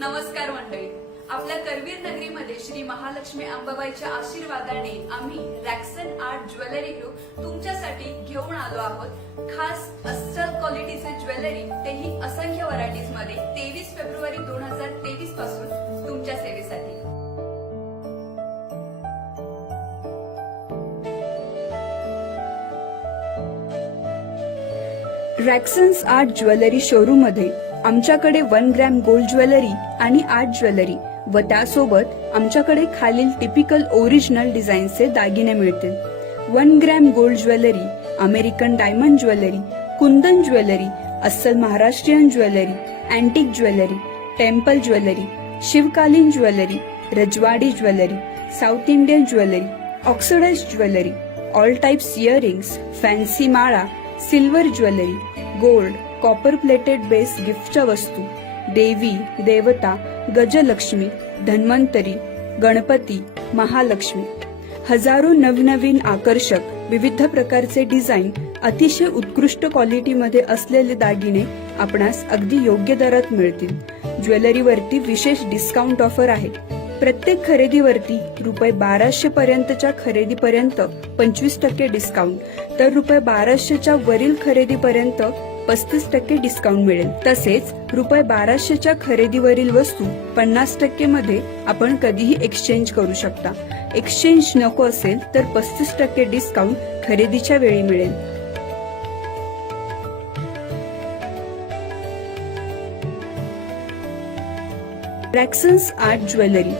नमस्कार मंडळी, आपल्या करवीर नगरीमध्ये श्री महालक्ष्मी अंबाबाईच्या आशीर्वादाने आम्ही रॅक्सन आर्ट ज्वेलरी ग्रुप तुमच्यासाठी घेऊन आलो आहोत खास अस्सल क्वालिटीचे ज्वेलरी, तेही असंख्य व्हरायटीज मध्ये 23 फेब्रुवारी 2023 पासून तुमच्या सेवेसाठी। रॅक्सन्स आर्ट ज्वेलरी शोरूम मध्ये आमच्याकडे 1 ग्रॅम गोल्ड ज्वेलरी आणि आर्ट ज्वेलरी व त्यासोबत आमच्याकडे खालील टिपिकल ओरिजिनल डिझाईनचे दागिने मिळतील। 1 gram gold jewellery, American diamond jewellery, kundan jewellery, अस्सल Maharashtrian jewellery, antique jewellery, temple jewellery, शिवकालीन ज्वेलरी, रजवाडी jewellery, South Indian jewellery, oxidised jewellery, all types earrings, fancy माळा, silver jewellery, gold, copper plated base गिफ्टच्या वस्तू, देवी, देवता, गजलक्ष्मी, धन्वंतरी, गणपती, महालक्ष्मी, हजारो नवनवीन आकर्षक विविध प्रकारचे डिझाईन, अतिशय उत्कृष्ट क्वालिटीमध्ये असलेले दागिने आपणास अगदी योग्य दरात मिळतील। ज्वेलरीवरती विशेष डिस्काउंट ऑफर आहे। प्रत्येक खरेदीवरती ₹1200 पर्यंतच्या खरेदीपर्यंत 25% डिस्काउंट, तर ₹1200च्या वरील खरेदीपर्यंत 35% डिस्काउंट मिळेल। तसेच ₹1200च्या खरेदीवरील वस्तू 50% मध्ये आपण कधीही एक्सचेंज करू शकता। एक्सचेंज नको असेल तर 35% डिस्काउंट खरेदीच्या वेळी मिळेल। रॅक्सन्स आर्ट ज्वेलरी